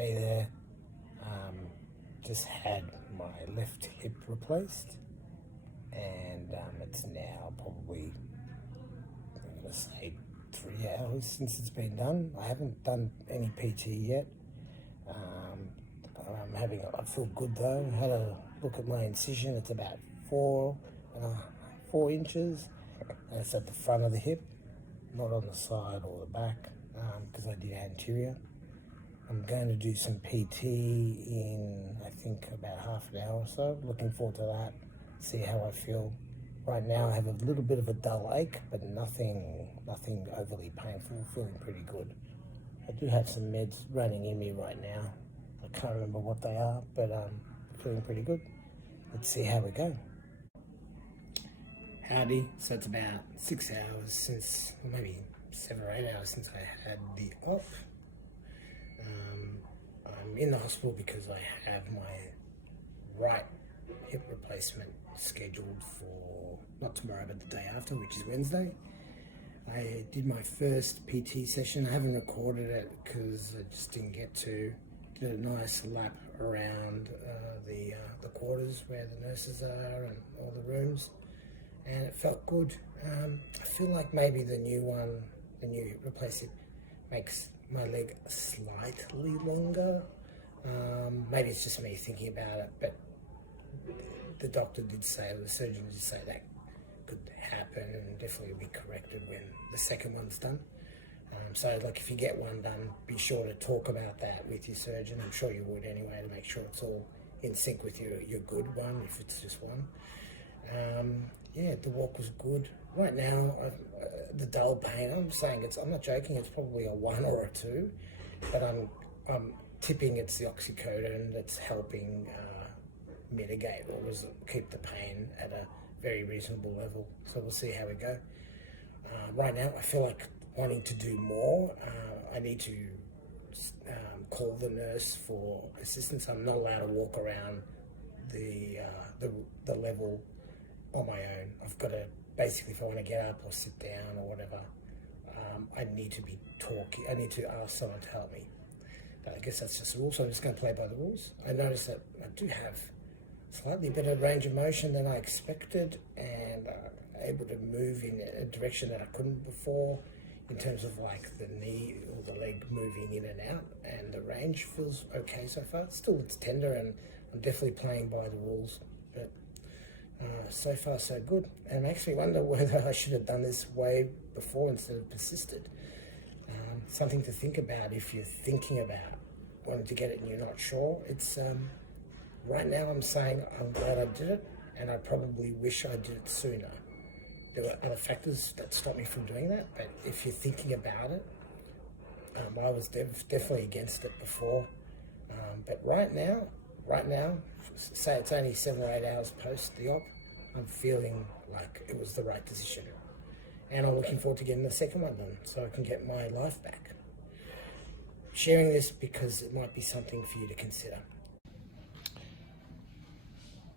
Hey there. Just had my left hip replaced, and it's now probably, I'm going to say, 3 hours since it's been done. I haven't done any PT yet. I feel good though. Had a look at my incision. It's about 4 inches, and it's at the front of the hip, not on the side or the back, because I did anterior. I'm going to do some PT in, I think, about half an hour or so. Looking forward to that, see how I feel. Right now I have a little bit of a dull ache, but nothing overly painful, feeling pretty good. I do have some meds running in me right now. I can't remember what they are, but feeling pretty good. Let's see how we go. Howdy. So it's about 6 hours since, or maybe 7 or 8 hours since I had the op. I'm in the hospital because I have my right hip replacement scheduled for not tomorrow but the day after, which is Wednesday. I did my first PT session. I haven't recorded it because I just didn't get to. Did a nice lap around the quarters where the nurses are and all the rooms, and it felt good. I feel like maybe the new hip replacement makes my leg slightly longer. Maybe it's just me thinking about it, but the doctor did say, or the surgeon did say that could happen and definitely be corrected when the second one's done. So like if you get one done, be sure to talk about that with your surgeon. I'm sure you would anyway, to make sure it's all in sync with your good one, if it's just one. Yeah, the walk was good. Right now, the dull pain, I'm not joking, it's probably a 1 or a 2, but I'm tipping it's the oxycodone that's helping mitigate or keep the pain at a very reasonable level. So we'll see how we go. Right now, I feel like wanting to do more. I need to call the nurse for assistance. I'm not allowed to walk around the level on my own. I've got to, basically, if I want to get up or sit down or whatever, I need to be talking. I need to ask someone to help me. But I guess that's just the rule, so I'm just going to play by the rules. I noticed that I do have slightly better range of motion than I expected, and able to move in a direction that I couldn't before, in terms of like the knee or the leg moving in and out, and the range feels okay so far. Still, it's tender, and I'm definitely playing by the rules, but so far so good. And it makes me wonder whether I should have done this way before instead of persisted. Something to think about if you're thinking about wanting to get it and you're not sure. It's right now I'm saying I'm glad I did it, and I probably wish I did it sooner. There were other factors that stopped me from doing that, but if you're thinking about it, I was definitely against it before. But right now, say it's only 7 or 8 hours post the op, I'm feeling like it was the right decision. And I'm looking forward to getting the second one done so I can get my life back. Sharing this because it might be something for you to consider.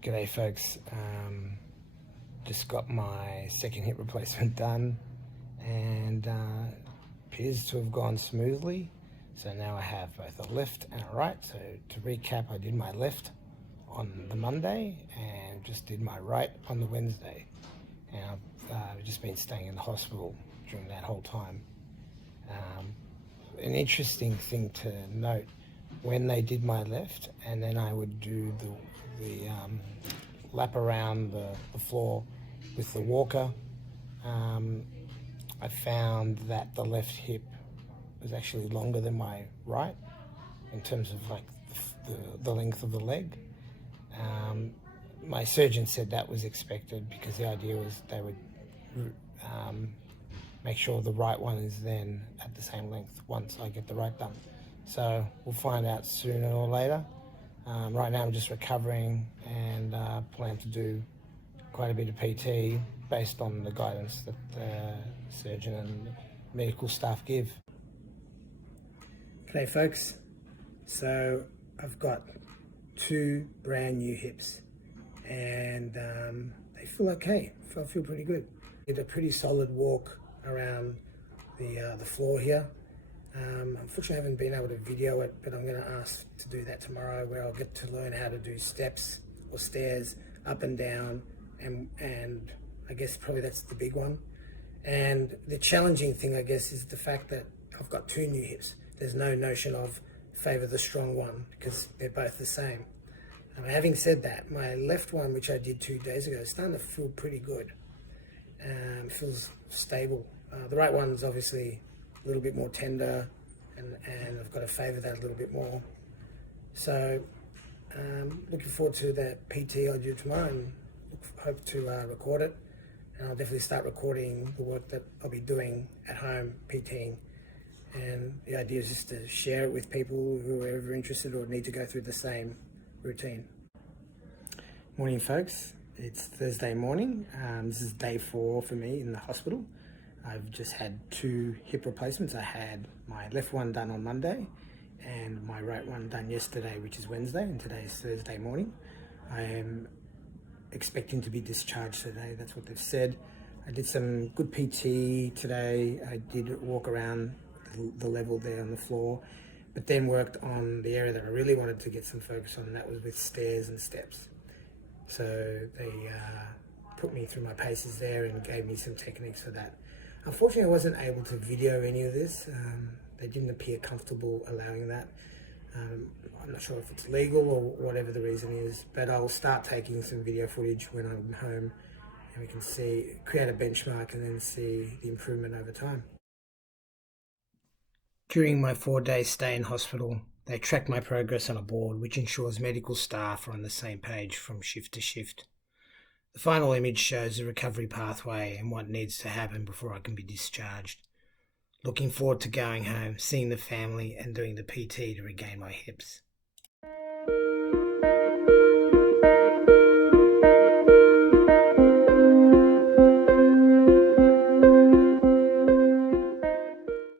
G'day folks. Just got my second hip replacement done, and appears to have gone smoothly. So now I have both a left and a right. So to recap, I did my left on the Monday and just did my right on the Wednesday. And I've just been staying in the hospital during that whole time. An interesting thing to note, when they did my left and then I would do the lap around the floor with the walker, I found that the left hip was actually longer than my right in terms of like the length of the leg. My surgeon said that was expected because the idea was they would make sure the right one is then at the same length once I get the right done. So we'll find out sooner or later. Right now I'm just recovering and plan to do quite a bit of PT based on the guidance that the surgeon and medical staff give. G'day folks. So I've got 2 brand new hips, and they feel okay. I feel pretty good. Did a pretty solid walk around the floor here. Unfortunately, I haven't been able to video it, but I'm going to ask to do that tomorrow, where I'll get to learn how to do steps or stairs up and down, and I guess probably that's the big one. And the challenging thing, I guess, is the fact that I've got two new hips. There's no notion of favour the strong one because they're both the same. Having said that, my left one, which I did 2 days ago, is starting to feel pretty good. Feels stable. The right one's obviously a little bit more tender, and I've got to favour that a little bit more. So looking forward to the PT I'll do tomorrow, and hope to record it. And I'll definitely start recording the work that I'll be doing at home PTing. And the idea is just to share it with people who are ever interested or need to go through the same routine. Morning, folks. It's Thursday morning. This is day 4 for me in the hospital. I've just had 2 hip replacements. I had my left one done on Monday and my right one done yesterday, which is Wednesday, and today is Thursday morning. I am expecting to be discharged today. That's what they've said. I did some good PT today. I did walk around the level there on the floor, but then worked on the area that I really wanted to get some focus on, and that was with stairs and steps. So they put me through my paces there and gave me some techniques for that. Unfortunately, I wasn't able to video any of this. They didn't appear comfortable allowing that. I'm not sure if it's legal or whatever the reason is, but I'll start taking some video footage when I'm home, and we can see, create a benchmark and then see the improvement over time. During my 4-day stay in hospital, they track my progress on a board which ensures medical staff are on the same page from shift to shift. The final image shows the recovery pathway and what needs to happen before I can be discharged. Looking forward to going home, seeing the family and doing the PT to regain my hips.